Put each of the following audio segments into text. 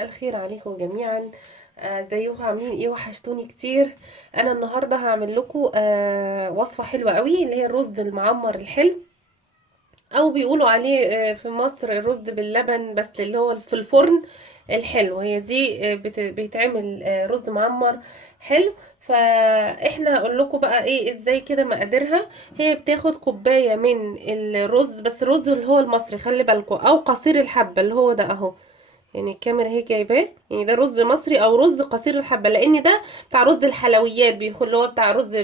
مساء الخير عليكم جميعا. ازيكم عاملين ايه؟ وحشتوني كتير. انا النهارده هعمل لكم وصفه حلوه قوي، اللي هي الرز المعمر الحلو، او بيقولوا عليه في مصر الرز باللبن، بس اللي هو في الفرن الحلو. هي دي بيتعمل رز معمر حلو. فاحنا هقول لكم بقى ايه ازاي كده مقاديرها. هي بتاخد كوبايه من الرز، بس الرز اللي هو المصري خلي بالكم، او قصير الحبه اللي هو ده اهو. يعني الكاميرا هي جايباه، يعني ده رز مصري او رز قصير الحبه، لان ده بتاع رز الحلويات، بيكون اللي هو بتاع رز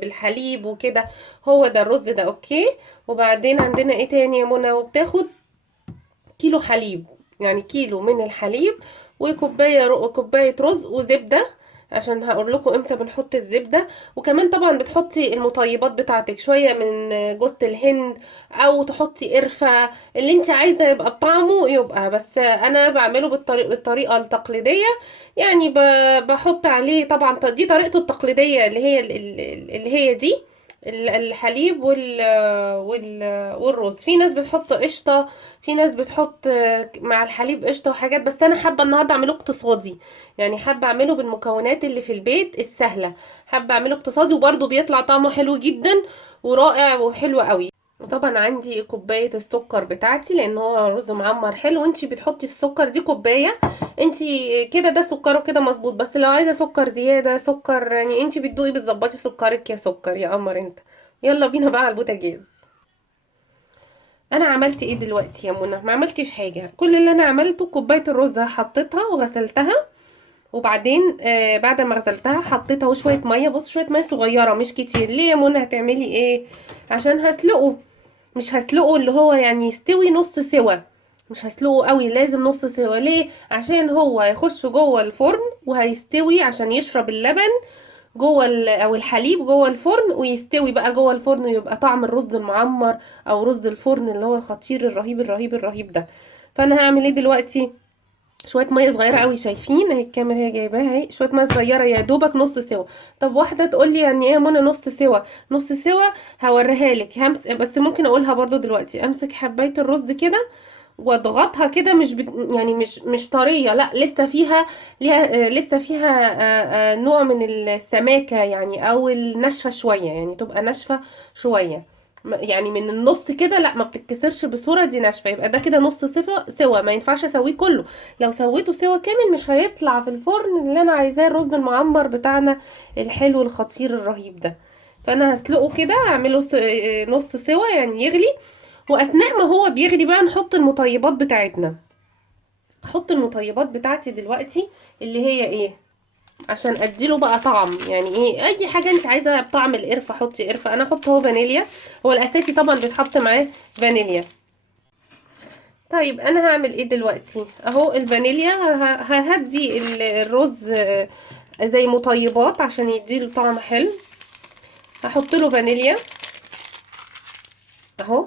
بالحليب وكده. هو ده الرز ده، اوكي. وبعدين عندنا ايه تاني يا منى؟ وبتاخد كيلو حليب، يعني كيلو من الحليب، وكوبايه كوبايه رز وزبده، عشان هقول لكم امتى بنحط الزبده. وكمان طبعا بتحطي المطيبات بتاعتك، شويه من جوز الهند، او تحطي قرفه، اللي انت عايزه يبقى بطعمه يبقى. بس انا بعمله بالطريقه التقليديه، يعني بحط عليه طبعا، دي طريقته التقليديه، اللي هي دي الحليب والرز. في ناس بتحط قشطه، في ناس بتحط مع الحليب قشطه وحاجات، بس انا حابه النهارده اعمله اقتصادي، يعني حابه اعمله بالمكونات اللي في البيت السهله. حابه اعمله اقتصادي، وبرده بيطلع طعمه حلو جدا ورائع وحلو قوي. وطبعا عندي كوبايه السكر بتاعتي، لان هو رز معمر حلو. انتي بتحطي السكر دي كوبايه، انتي كده ده سكره كده مظبوط. بس لو عايزه سكر زياده، سكر يعني انتي بتدوقي بتظبطي سكرك يا سكر يا قمر انت. يلا بينا بقى على البوتاجاز. انا عملت ايه دلوقتي يا منى؟ ما عملتش حاجه، كل اللي انا عملته كوبايه الرز حطيتها وغسلتها، وبعدين بعد ما غسلتها حطيت اهو شويه ميه. بص، شويه ميه صغيره مش كتير. ليه يا منى هتعملي ايه؟ عشان هسلقه. مش هسلقه اللي هو يعني يستوي نص سوا، مش هسلقه قوي، لازم نص سوا. ليه؟ عشان هو يخش جوه الفرن وهيستوي، عشان يشرب اللبن جوه او الحليب جوه الفرن، ويستوي بقى جوه الفرن، ويبقى طعم الرز المعمر او رز الفرن اللي هو الخطير الرهيب الرهيب الرهيب ده. فانا هعمل ايه دلوقتي؟ شويه ميه صغيره قوي، شايفين اهي الكاميرا هي جايباها اهي، شويه ميه صغيره يا دوبك نص سوا. طب واحده تقول لي يعني ايه يا منى نص سوا؟ نص سوا هوريها لك، بس ممكن اقولها برضو دلوقتي. امسك حبايه الرز كده واضغطها كده، مش يعني مش طريه، لا لسه فيها، لسه فيها نوع من السماكه يعني، او الناشفه شويه، يعني تبقى ناشفه شويه. يعني من النص كده، لا ما بتتكسرش بسهوله، دي ناشفه، يبقى ده كده نص سوا. ما ينفعش اسويه كله، لو سويته سوا كامل مش هيطلع في الفرن اللي انا عايزاه، الرز المعمر بتاعنا الحلو الخطير الرهيب ده. فانا هسلقه كده، اعمله نص سوا يعني يغلي. واثناء ما هو بيغلي بقى نحط المطيبات بتاعتنا. احط المطيبات بتاعتي دلوقتي، اللي هي ايه؟ عشان اديله بقى طعم، يعني ايه، اي حاجه انت عايزه بطعم القرفه حطي قرفه. انا احط هو فانيليا، هو الاساسي طبعا بيتحط معاه فانيليا. طيب انا هعمل ايه دلوقتي؟ اهو الفانيليا، ههدي الرز زي مطيبات عشان يديله طعم حلو. هحط له فانيليا اهو.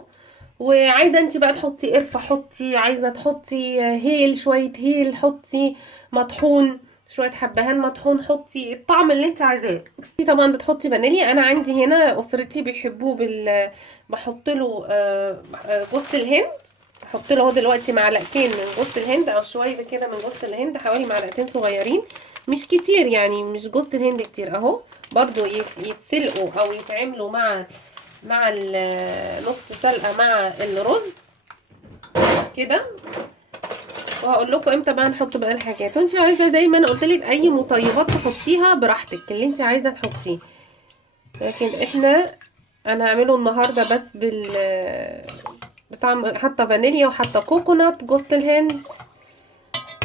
وعايزه انت بقى تحطي قرفه حطي، عايزه تحطي هيل شويه هيل حطي، مطحون شويه حبهان مطحون حطي، الطعم اللي انت عايزاه. انت طبعا بتحطي فانيليا. انا عندي هنا اسرتي بيحبوه بحط له جوز الهند. احط له هو دلوقتي معلقتين من جوز الهند، او شويه كده من جوز الهند، حوالي معلقتين صغيرين، مش كتير يعني، مش جوز الهند كتير اهو. برضو يتسلقوا او يتعملوا مع نص سلقه مع الرز كده. وهقول لكم امتى بقى نحط بقى الحاجات. وانت عايزه زي ما انا قلت لك اي مطيبات تحطيها براحتك اللي انت عايزه تحطيه، لكن انا هعمله النهارده بس بطعم، حاطه فانيليا وحاطه كوكونات جوز الهند.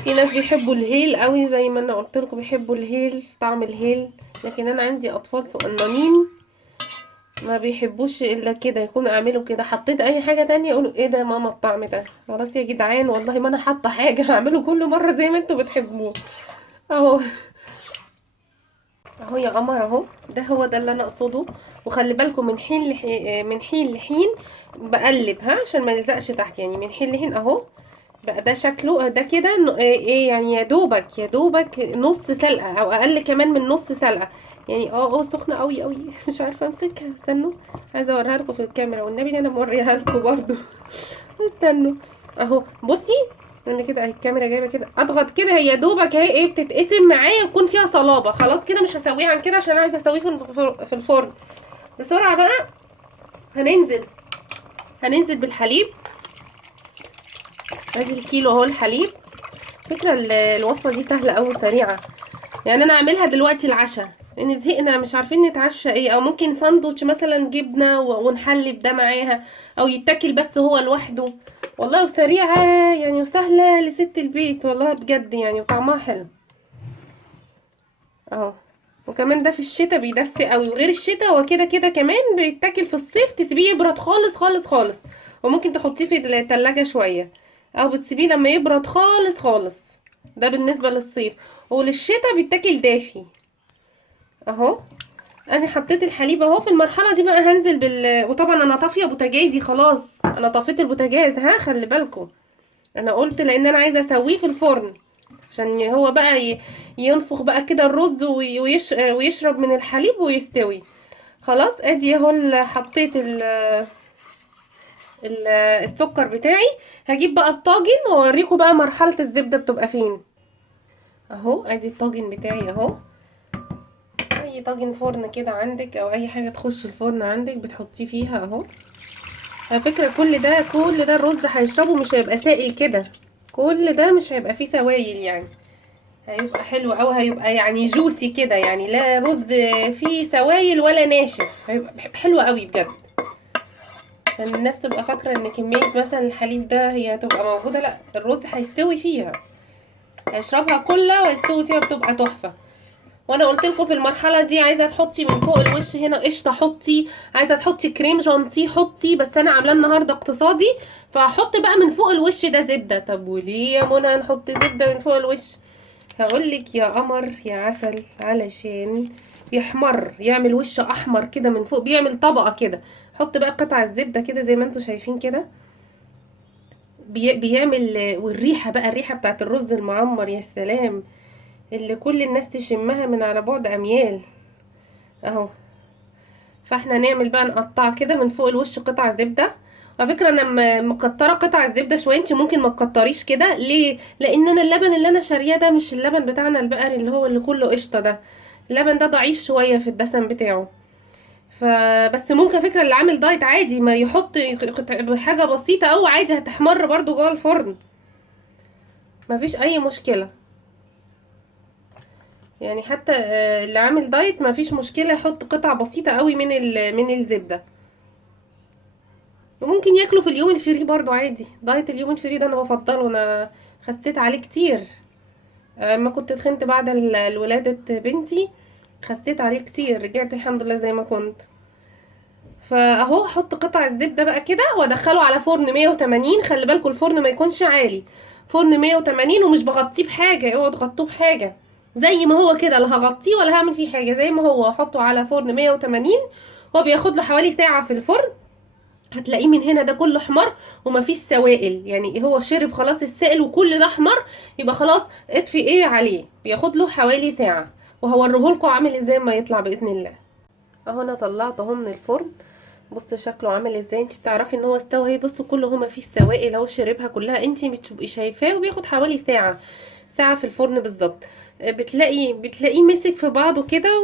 في ناس بيحبوا الهيل قوي، زي ما انا قلت لكم بيحبوا الهيل، طعم الهيل، لكن انا عندي اطفال صغننين ما بيحبوش الا كده، يكون اعمله كده. حطيت اي حاجه تانية يقولوا ايه ده يا ماما الطعم ده؟ خلاص يا جدعان، والله ما انا حاطه حاجه، هعمله كل مره زي ما انتوا بتحبوه اهو. اهو يا قمر اهو، ده هو ده اللي انا اقصده. وخلي بالكم من حين من حين لحين بقلب، ها، عشان ما يلزقش تحت، يعني من حين لحين اهو. بقى ده شكله ده كده ايه يعني، يا دوبك يا دوبك نص سلقه او اقل كمان من نص سلقه. يعني سخنه قوي قوي مش عارفه امسكها، استنوا، عايزه اوريها لكم في الكاميرا، والنبي ده انا موريها لكم برضو استنوا اهو. بصي انا كده اهي الكاميرا جايبه كده، اضغط كده هي دوبك اهي ايه بتتقسم معايا ويكون فيها صلابه. خلاص كده مش هسويه عن كده عشان عايزه اسويه في الفرن. بسرعه بقى هننزل بالحليب. ادي الكيلو اهو الحليب. فكره الوصفه دي سهله قوي وسريعه، يعني انا اعملها دلوقتي العشاء ان زهقنا مش عارفين نتعشى ايه، او ممكن ساندوتش مثلا جبنه ونحلي بده معاها، او يتاكل بس هو لوحده. والله وسريعه يعني وسهله لست البيت والله بجد يعني، وطعمها حلو اهو. وكمان ده في الشتاء بيدفي قوي، وغير الشتاء هو كده كده كمان بيتاكل في الصيف، تسيبيه يبرد خالص خالص خالص، وممكن تحطيه في التلاجة شويه، او بتسيبيه لما يبرد خالص خالص. ده بالنسبه للصيف. وللشتاء بيتاكل دافي اهو. ادي حطيت الحليب اهو. في المرحله دي بقى هنزل وطبعا انا طافيه بوتاجازي خلاص، انا طفيت البوتاجاز ها، خلي بالكم. انا قلت لان انا عايزه اسويه في الفرن عشان هو بقى ينفخ بقى كده الرز ويشرب من الحليب ويستوي. خلاص ادي اهو حطيت السكر بتاعي. هجيب بقى الطاجن واوريكم بقى مرحله الزبده بتبقى فين اهو. ادي الطاجن بتاعي اهو. اي طاجن فرن كده عندك او اي حاجه تخش الفرن عندك بتحطيه فيها اهو. على فكره كل ده الرز هيشربه، مش هيبقى سائل كده، كل ده مش هيبقى فيه سوائل يعني، هيبقى حلو او هيبقى يعني جوسي كده يعني، لا رز فيه سوائل ولا ناشف، هيبقى حلو قوي بجد. عشان الناس تبقى فاكره ان كميه مثلا الحليب ده هي هتبقى موجوده، لا الرز هيستوي فيها، هيشربها كلها ويستوي فيها، بتبقى تحفه. وانا قلت لكم في المرحله دي عايزه تحطي من فوق الوش هنا قشطه حطي، عايزه تحطي كريم جانتيه حطي، بس انا عاملاه النهارده اقتصادي فهحط بقى من فوق الوش ده زبده. طب وليه يا منى نحط زبده من فوق الوش؟ هقولك يا قمر يا عسل، علشان يحمر، يعمل وش احمر كده من فوق، بيعمل طبقه كده. حط بقى قطع الزبده كده زي ما انتم شايفين كده، بيعمل. والريحه بقى، الريحه بتاعت الرز المعمر يا سلام، اللي كل الناس تشمها من على بعد اميال اهو. فاحنا نعمل بقى نقطع كده من فوق الوش قطع زبده. على فكره انا مكتره قطع الزبده شويه، انت ممكن ما تكتريش كده ليه، لان انا اللبن اللي انا شارياه ده مش اللبن بتاعنا البقري اللي هو اللي كله قشطه ده، اللبن ده ضعيف شويه في الدسم بتاعه. فبس ممكن فكره اللي عامل دايت عادي ما يحط حاجه بسيطه او عادي هتحمر برضو جوه الفرن، مفيش اي مشكله يعني. حتى اللي عامل دايت مفيش مشكله يحط قطع بسيطه قوي من الزبده. وممكن ياكلوا في اليوم الفري برضو عادي، دايت اليوم الفري ده انا بفضله، انا خسيت عليه كتير. اما كنت اتخنت بعد الولادة بنتي، خسيت عليه كتير، رجعت الحمد لله زي ما كنت. فاهو احط قطع الزبدة بقى كده وادخله على فرن 180. خلي بالكم الفرن ما يكونش عالي، فرن 180 ومش بغطيه بحاجة، اوعوا تغطوه بحاجة، زي ما هو كده، لا هغطيه ولا هعمل فيه حاجة، زي ما هو احطه على فرن 180. هو بياخد له حوالي ساعة في الفرن، هتلاقيه من هنا ده كله احمر ومفيش سوائل، يعني هو شرب خلاص السائل وكل ده احمر، يبقى خلاص اطفي ايه عليه. بياخد له حوالي ساعة، وهوريهولكم عامل ازاي ما يطلع باذن الله. اهو انا طلعته اهو من الفرن، بص شكله عامل ازاي، انت بتعرفي ان هو استوى اهي، بصوا كله هو مفيش سوائل اهو، شربها كلها، انت بتبقي شايفاه، وبياخد حوالي ساعة في الفرن بالظبط. بتلاقيه مسك في بعضه كده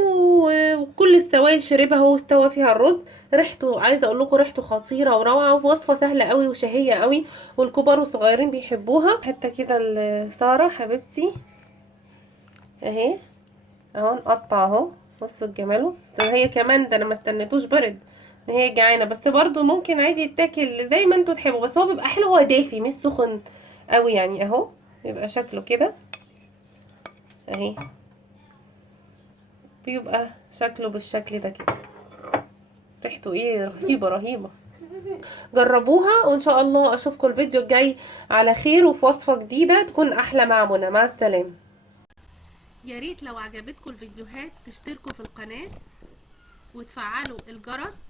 وكل السوائل شربها هو، استوى فيها الرز. ريحته عايزه اقول لكم ريحته خطيره وروعه، ووصفه سهله قوي وشهيه قوي، والكبار والصغيرين بيحبوها. حته كده لساره حبيبتي اهي، اهو نقطع اهو. بصوا جماله، هي كمان ده انا ما استنيتوش برد، هي جعانه، بس برضو ممكن عادي يتاكل زي ما انتوا تحبوا، بس هو بيبقى حلو، هو دافي مش سخن قوي يعني اهو. بيبقى شكله كده اهي، بيبقى شكله بالشكل ده كده، ريحته ايه رهيبه رهيبه. جربوها وان شاء الله اشوفكم الفيديو الجاي على خير وفي وصفه جديده تكون احلى مع منى. مع السلامه. يا ريت لو عجبتكم الفيديوهات تشتركوا في القناه وتفعلوا الجرس